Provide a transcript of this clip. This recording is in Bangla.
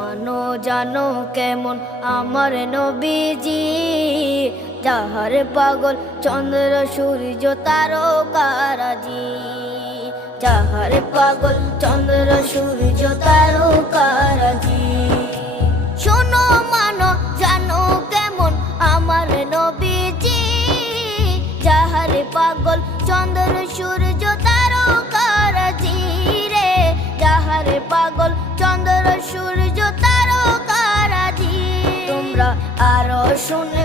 মানো জানো কেমন আমার নবীজি, যাহার পাগল চন্দ্র সূর্য তারকারাজি, যাহার পাগল চন্দ্র সূর্য তারকারাজি। শোনো মানো জানো কেমন আমার নবীজি, যাহার পাগল চন্দ্র সূর্য তারকারাজি রে, যাহার পাগল চন্দ্র সূর্য তারকারাজি। তোমরা আরো শুনে